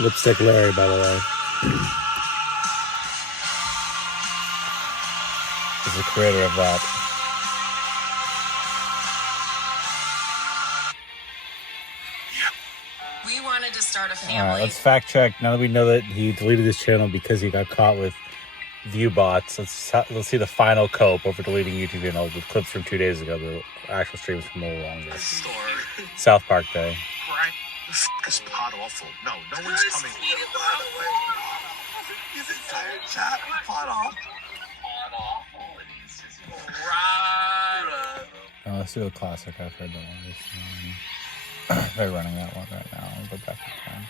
Lipstick Larry, by the way. Is the creator of that. We wanted to start a family. Alright, let's fact check. Now that we know that he deleted his channel because he got caught with view bots, let's see the final cope over deleting YouTube channel with clips from 2 days ago. The actual streams from a little longer. South Park Day. Right. This is pot awful. No one's coming. His entire chat was pot awful. Oh, let's do a classic. I've heard that one recently. They're running that one right now. I'll go back in time.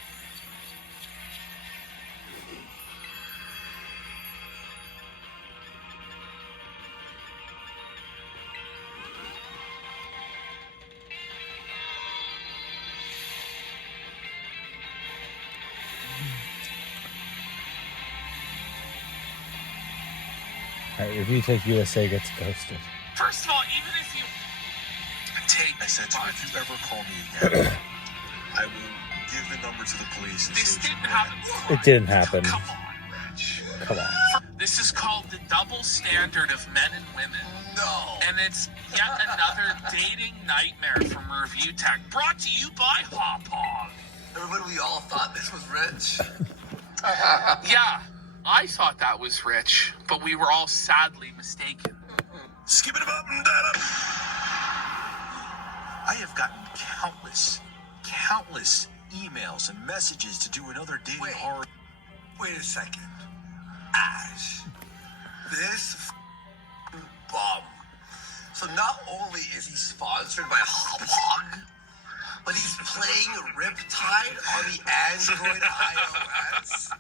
Alright, Review Take USA gets ghosted. First of all, even if you take, I said to him, if you ever call me again, I will give the number to the police. And this didn't happen. It didn't happen. Come on, Rich. Come on. This is called the double standard of men and women. No. And it's yet another dating nightmare from Review Tech, brought to you by Hop Hog. Everybody, we all thought this was Rich. Yeah, I thought that was Rich, but we were all sadly mistaken. Skip it up and down. I have gotten countless emails and messages to do another dating horror. Wait a second. Ash. This bum. So not only is he sponsored by Hop Hog, but he's playing Riptide on the Android iOS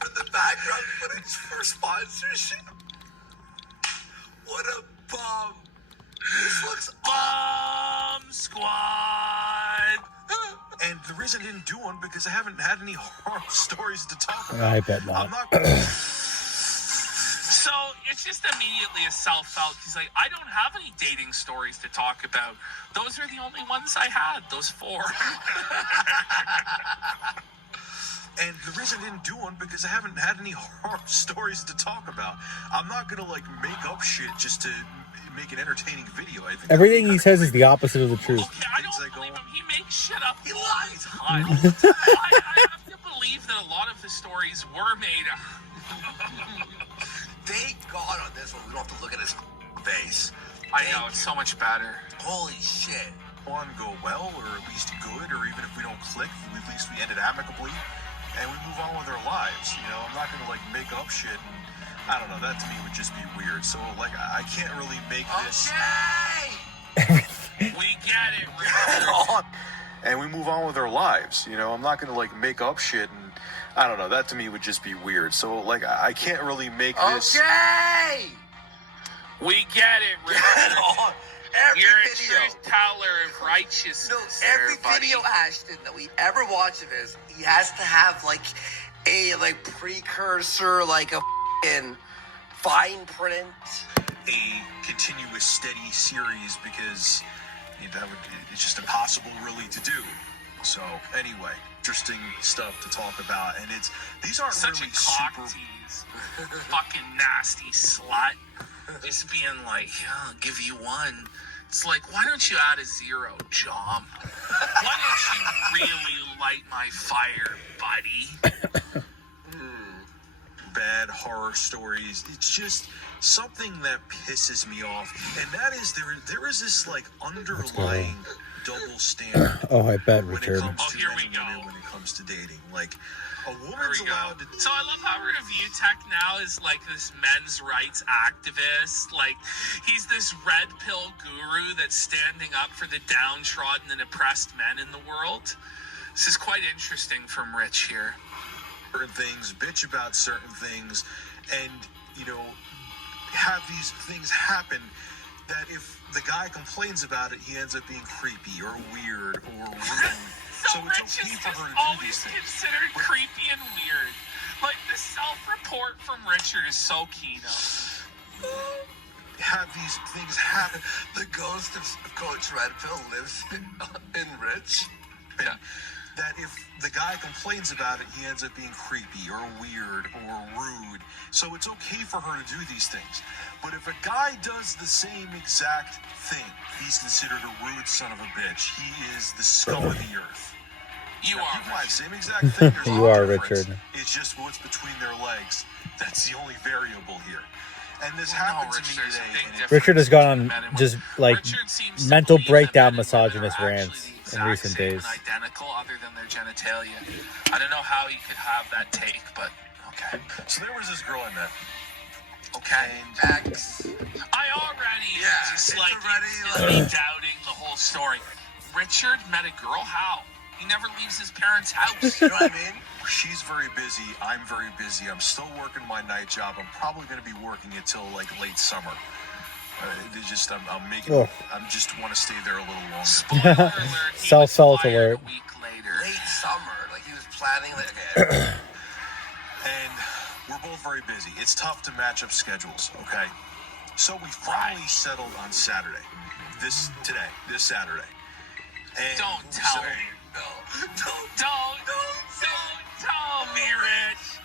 for the background footage for sponsorship. What a bum. This looks Bomb Squad! And the reason I didn't do one because I haven't had any horror stories to talk about. I bet not. So it's just immediately a self-help. He's like, I don't have any dating stories to talk about. Those are the only ones I had, those 4. And the reason I didn't do one because I haven't had any horror stories to talk about. I'm not gonna make up shit just to make an entertaining video. I think everything he says is the opposite of the truth. Okay, I don't believe him. He makes shit up. He lies. I have to believe that a lot of the stories were made up. Thank God on this one we don't have to look at his face. I know, it's so much better. Holy shit. One go well, or at least good, or even if we don't click, at least we end it amicably, and we move on with our lives. I'm not gonna make up shit, and I don't know, that to me would just be weird. So I can't really make this. Okay. We get it, Richard. And we move on with our lives. I'm not gonna make up shit, and I don't know, that to me would just be weird. So I can't really make this. Okay. We get it, Richard. Every You're video. a truth teller of righteousness. No, every buddy. video, Ashton, that we ever watch of his, he has to have a precursor, a f***ing fine print. A continuous, steady series because it's just impossible really to do. So anyway, interesting stuff to talk about, and these aren't such really a cock tease. Fucking nasty slut. Just being like, I'll give you 1. It's like, why don't you add a 0, Jom? Why don't you really light my fire, buddy? Bad horror stories. It's just something that pisses me off, and that is there is this underlying double standard. Oh, I bet, Richard. When it comes to dating, a woman's allowed to. So I love how Review Tech now is this men's rights activist. He's this red pill guru that's standing up for the downtrodden and oppressed men in the world. This is quite interesting from Rich here. Certain things, bitch about certain things, and have these things happen that if the guy complains about it, he ends up being creepy or weird or rude. So it's okay for her to do these things. Considered creepy and weird. The self-report from Richard is so keen. Have these things happen. The ghost of Coach Redpill lives in Rich. Yeah. that if the guy complains about it, he ends up being creepy or weird or rude. So it's okay for her to do these things. But if a guy does the same exact thing, he's considered a rude son of a bitch. He is the scum of the earth. You Now, are people have Richard. the same exact thing. There's You no are difference. Richard. It's just what's between their legs. That's the only variable here. And this Well, no, happened to Rich, me there's a today. big and difference Richard has gone on between men and just women. like Richard seems to mental believe that breakdown, men and women are misogynist actually rants the in exact recent same days. and identical, other than their genitalia. I don't know how he could have that take, but okay. So there was this girl I met. Okay. X. I already Yeah, just it's like already, instantly doubting the whole story. Richard met a girl. How? He never leaves his parents' house. You know what I mean? She's very busy. I'm very busy. I'm still working my night job. I'm probably going to be working it till like late summer. I'm making. Ugh. I just want to stay there a little longer. Spoiler alert, he Self-salt was fired alert. a week later. Late summer. Like he was planning. Like, okay. And we're both very busy. It's tough to match up schedules, okay? So we finally settled on Saturday. This Saturday. And Don't tell so- me. No. Don't tell me, Rich.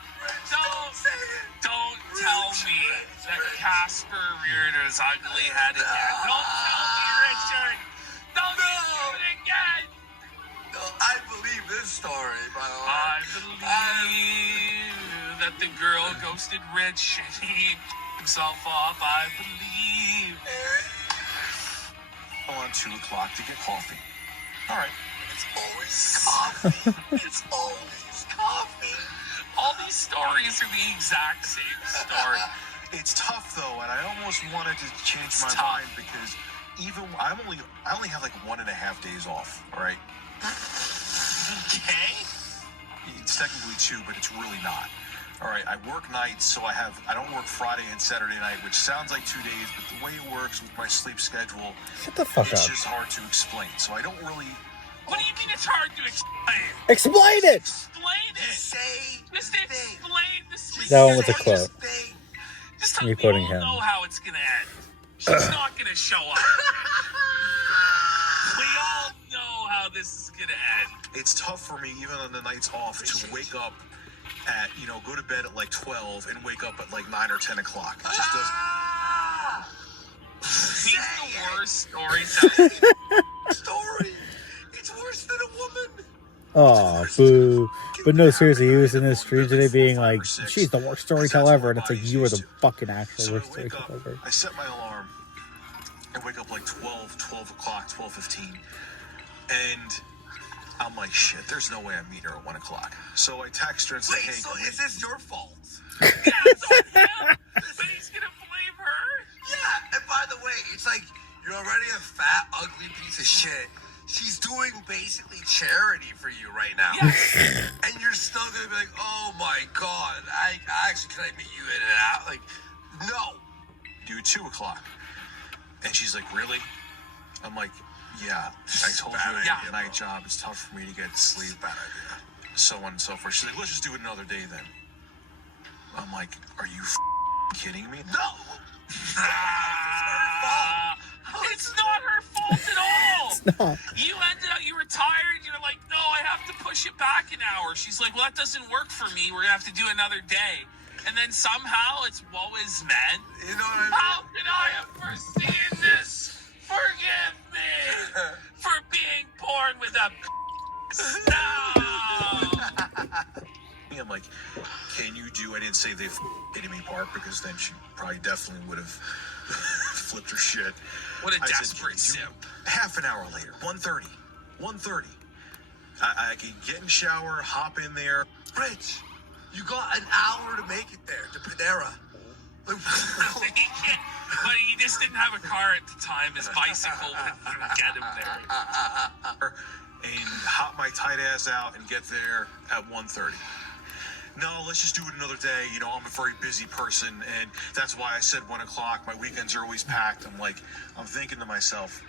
Don't tell me that Casper reared his ugly head again. Don't tell me, Richard. Don't do it again. No, I believe this story, by the way. I believe that the girl ghosted Rich and he himself off. I believe. on 2 o'clock to get coffee. All right. It's always coffee. It's always coffee. All these stories are the exact same story. It's tough though, and I almost wanted to change It's my tough. mind because even I only have like 1.5 days off. All right. Okay? It's technically 2, but it's really not. All right, I work nights, so I don't work Friday and Saturday night, which sounds like 2 days, but the way it works with my sleep schedule, Shut the fuck it's up. just hard to explain. So I don't really. What do you mean it's hard to explain? Explain it! Explain it. Say Just the thing. explain the sleep. That one was a Say quote. the thing. Just You're we quoting all him. know how it's gonna end. She's not gonna show up. We all know how this is gonna end. It's tough for me, even on the nights off, to wake up at, go to bed at like 12 and wake up at like 9 or 10 o'clock. It just doesn't. Ah! He's the Say worst storyteller. story. It's worse than a woman. Oh, boo. But no, seriously, he was in his stream today being like, she's the worst storyteller ever. And it's like, you are the fucking actual So worst I wake storyteller up, ever. I set my alarm. I wake up like 12 o'clock, 12:15. And I'm like, shit, there's no way I'm meeting her at 1 o'clock. So I text her and say, Wait, hey, so can we- is this your fault? Yeah, it's on him. But he's gonna blame her. Yeah, and by the way, it's like you're already a fat, ugly piece of shit. She's doing basically charity for you right now. Yes. And you're still gonna be like, oh my god, I actually, can I meet you in and out? Like, no. do 2 o'clock. And she's like, really? I'm like, yeah, I told you I idea, have a night job. It's tough for me to get sleep. Bad idea. So on and so forth. She's like, let's just do it another day then. I'm like, are you kidding me? No. It's not her fault at all. Not. You ended up, you were tired. You're like, no, I have to push it back an hour. She's like, well, that doesn't work for me. We're gonna have to do another day. And then somehow it's woe is men. You know what I mean? How could I have foreseen this? Forgive me for being born with a no. I'm like, can you do? I didn't say they hitting me part because then she probably definitely would have flipped her shit. What a I said, desperate "Can you do-" simp. Half an hour later, 1:30. 1:30. I can get in the shower, hop in there. Rich, you got an hour to make it there to Panera. Like, He can't, but he just didn't have a car at the time. His bicycle wouldn't get him there. And hop my tight ass out and get there at 1:30. No, let's just do it another day. I'm a very busy person, and that's why I said 1 o'clock. My weekends are always packed. I'm thinking to myself,